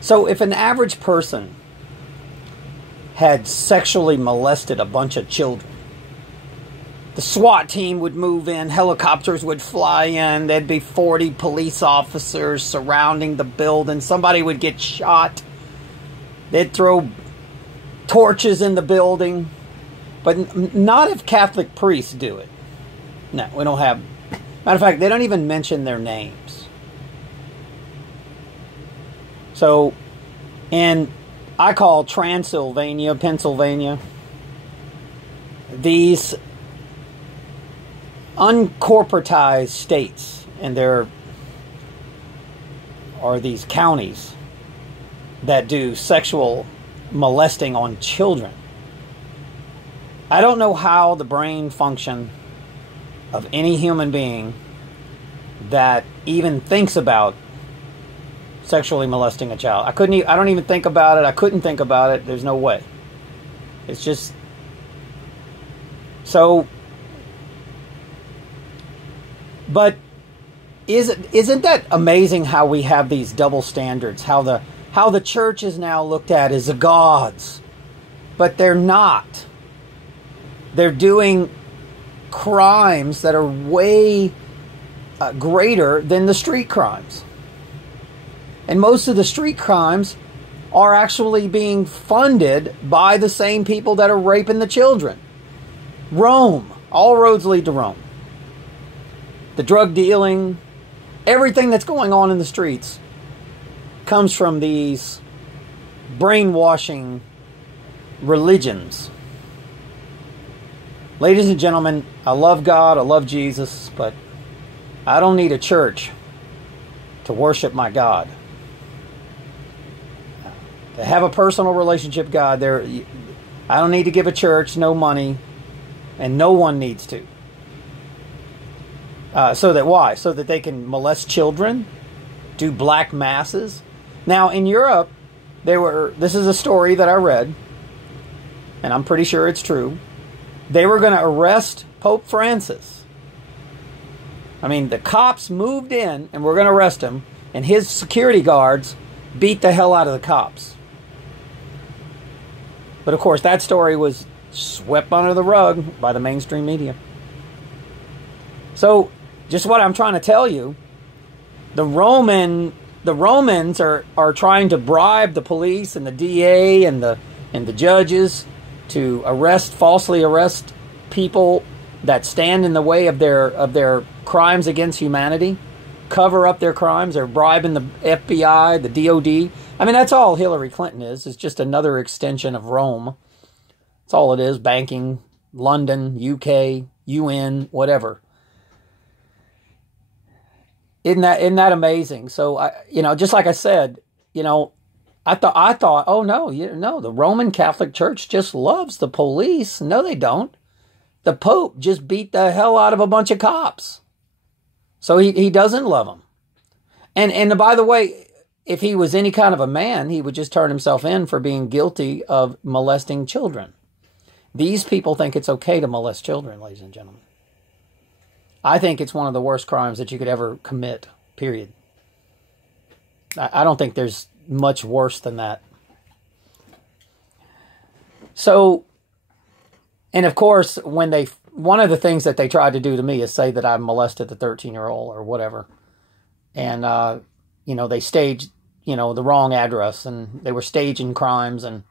So if an average person had sexually molested a bunch of children, the SWAT team would move in, helicopters would fly in, there'd be 40 police officers surrounding the building, somebody would get shot, they'd throw torches in the building, but not if Catholic priests do it. No, we don't have... Matter of fact, they don't even mention their names. So, in, I call Transylvania, Pennsylvania, these uncorporatized states, and there are these counties that do sexual molesting on children. I don't know how the brain function of any human being that even thinks about sexually molesting a child. I don't even think about it. I couldn't think about it. There's no way. It's just so. But isn't that amazing how we have these double standards? How the church is now looked at as the gods, but they're not. They're doing crimes that are way greater than the street crimes. And most of the street crimes are actually being funded by the same people that are raping the children. Rome. All roads lead to Rome. The drug dealing, everything that's going on in the streets comes from these brainwashing religions. Ladies and gentlemen, I love God, I love Jesus, but I don't need a church to worship my God. To have a personal relationship with God, I don't need to give a church no money, and no one needs to. So that why? So that they can molest children, do black masses. Now in Europe, this is a story that I read, and I'm pretty sure it's true. They were going to arrest Pope Francis. I mean, the cops moved in and were going to arrest him, and his security guards beat the hell out of the cops. But of course, that story was swept under the rug by the mainstream media. So, just what I'm trying to tell you, the Romans are trying to bribe the police and the DA and the judges to falsely arrest people that stand in the way of their crimes against humanity, cover up their crimes. They're bribing the FBI, the DOD. I mean, that's all Hillary Clinton is. It's just another extension of Rome. That's all it is. Banking, London, UK, UN, whatever. Isn't that amazing? So just like I said, I thought, oh no, the Roman Catholic Church just loves the police. No, they don't. The Pope just beat the hell out of a bunch of cops. So he doesn't love them. And by the way, if he was any kind of a man, he would just turn himself in for being guilty of molesting children. These people think it's okay to molest children, ladies and gentlemen. I think it's one of the worst crimes that you could ever commit, period. I don't think there's much worse than that. So, and of course, one of the things that they tried to do to me is say that I molested the 13-year-old or whatever. And, they staged, the wrong address, and they were staging crimes, and,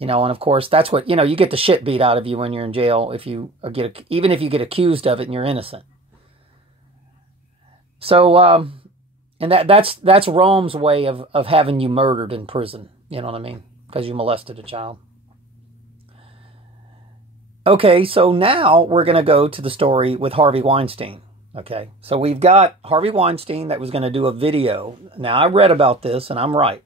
and of course, that's what, you get the shit beat out of you when you're in jail even if you get accused of it and you're innocent. So, and that's Rome's way of having you murdered in prison. You know what I mean? Because you molested a child. Okay, so now we're going to go to the story with Harvey Weinstein. Okay, so we've got Harvey Weinstein that was going to do a video. Now, I read about this, and I'm right.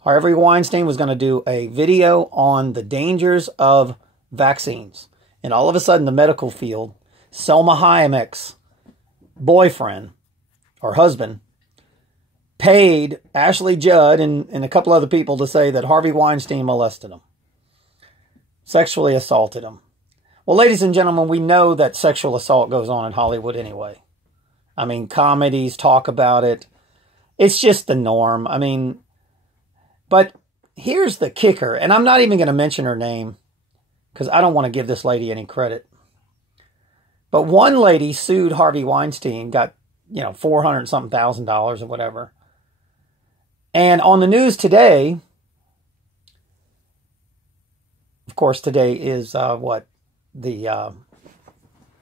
Harvey Weinstein was going to do a video on the dangers of vaccines. And all of a sudden, the medical field, Selma Hayek's boyfriend or husband, paid Ashley Judd and a couple other people to say that Harvey Weinstein molested him, sexually assaulted him. Well, ladies and gentlemen, we know that sexual assault goes on in Hollywood anyway. I mean, comedies talk about it. It's just the norm. I mean, But here's the kicker, and I'm not even going to mention her name because I don't want to give this lady any credit. But one lady sued Harvey Weinstein, got, 400 something thousand dollars or whatever. And on the news today, of course, today is it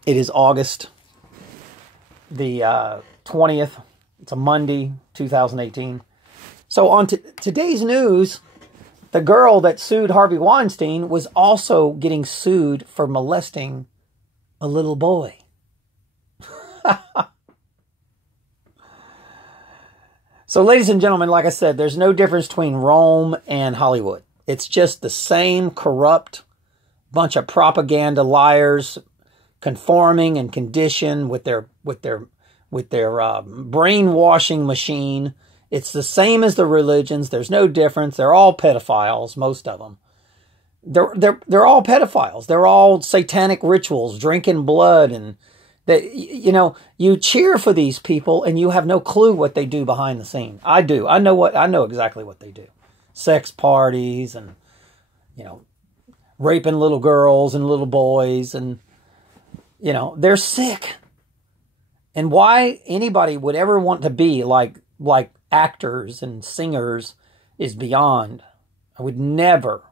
is August the 20th. It's a Monday, 2018. So on today's news, the girl that sued Harvey Weinstein was also getting sued for molesting a little boy. So, ladies and gentlemen, like I said, there's no difference between Rome and Hollywood. It's just the same corrupt bunch of propaganda liars, conforming and conditioned with their brainwashing machine. It's the same as the religions. There's no difference. They're all pedophiles, most of them. They're all pedophiles. They're all satanic rituals, drinking blood, and that, you cheer for these people and you have no clue what they do behind the scene. I do. I know exactly what they do. Sex parties and, raping little girls and little boys, and, they're sick. And why anybody would ever want to be like actors and singers is beyond. I would never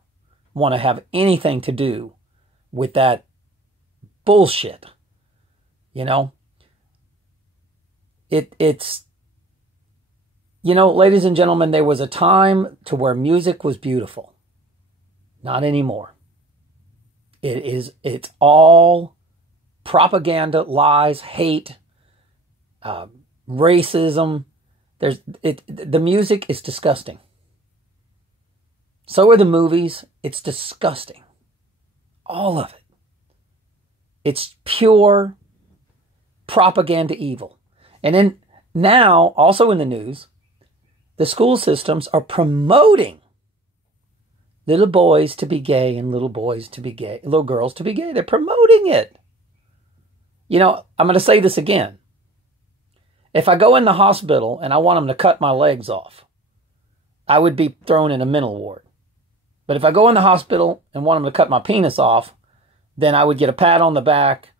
want to have anything to do with that bullshit. It's ladies and gentlemen, there was a time to where music was beautiful. Not anymore. It's all propaganda, lies, hate, racism. The music is disgusting. So are the movies. It's disgusting. All of it. It's pure propaganda evil. And then now, also in the news, the school systems are promoting little boys to be gay and little boys to be gay, little girls to be gay. They're promoting it. I'm going to say this again. If I go in the hospital and I want them to cut my legs off, I would be thrown in a mental ward. But if I go in the hospital and want them to cut my penis off, then I would get a pat on the back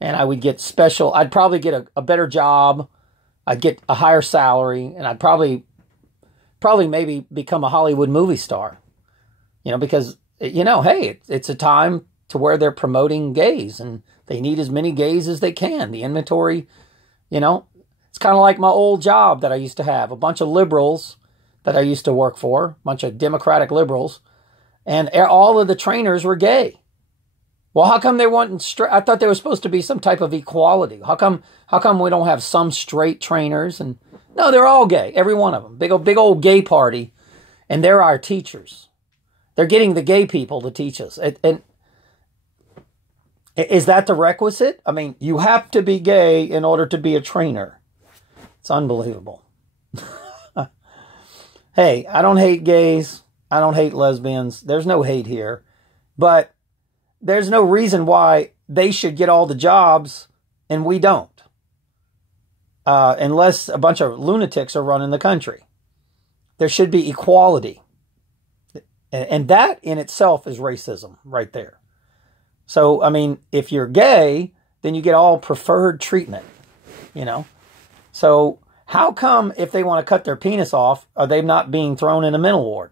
and I would get special. I'd probably get a better job. I'd get a higher salary, and I'd probably maybe become a Hollywood movie star. Because, hey, it's a time to where they're promoting gays and they need as many gays as they can. The inventory, it's kind of like my old job that I used to have. A bunch of liberals that I used to work for, a bunch of Democratic liberals, and all of the trainers were gay. Well, how come they weren't straight? I thought there was supposed to be some type of equality. How come we don't have some straight trainers? And no, they're all gay, every one of them. Big old gay party, and they're our teachers. They're getting the gay people to teach us. And is that the requisite? I mean, you have to be gay in order to be a trainer. It's unbelievable. Hey, I don't hate gays. I don't hate lesbians. There's no hate here. But there's no reason why they should get all the jobs and we don't. Unless a bunch of lunatics are running the country. There should be equality. And that in itself is racism right there. So, I mean, if you're gay, then you get all preferred treatment, So how come if they want to cut their penis off, are they not being thrown in a mental ward?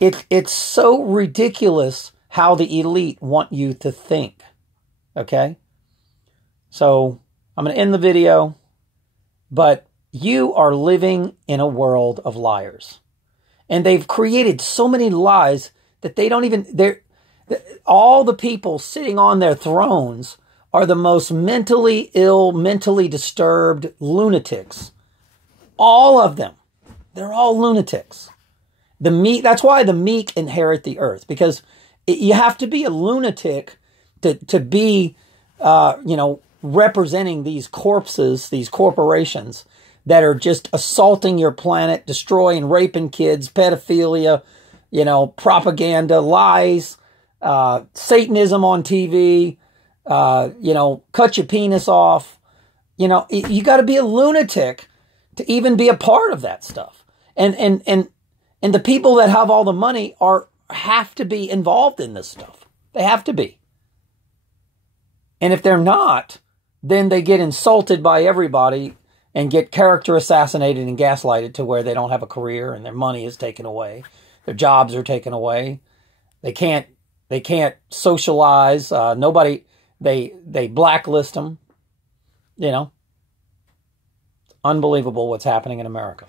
It's so ridiculous how the elite want you to think. Okay? So I'm going to end the video, but you are living in a world of liars. And they've created so many lies that they don't even, all the people sitting on their thrones are the most mentally ill, mentally disturbed lunatics. All of them. They're all lunatics. That's why the meek inherit the earth, because you have to be a lunatic to be, representing these corpses, these corporations that are just assaulting your planet, destroying, raping kids, pedophilia, propaganda, lies, Satanism on TV, cut your penis off. You got to be a lunatic to even be a part of that stuff. And the people that have all the money have to be involved in this stuff. They have to be. And if they're not, then they get insulted by everybody and get character assassinated and gaslighted to where they don't have a career and their money is taken away. Their jobs are taken away. They can't socialize. They blacklist them. You know, it's unbelievable what's happening in America.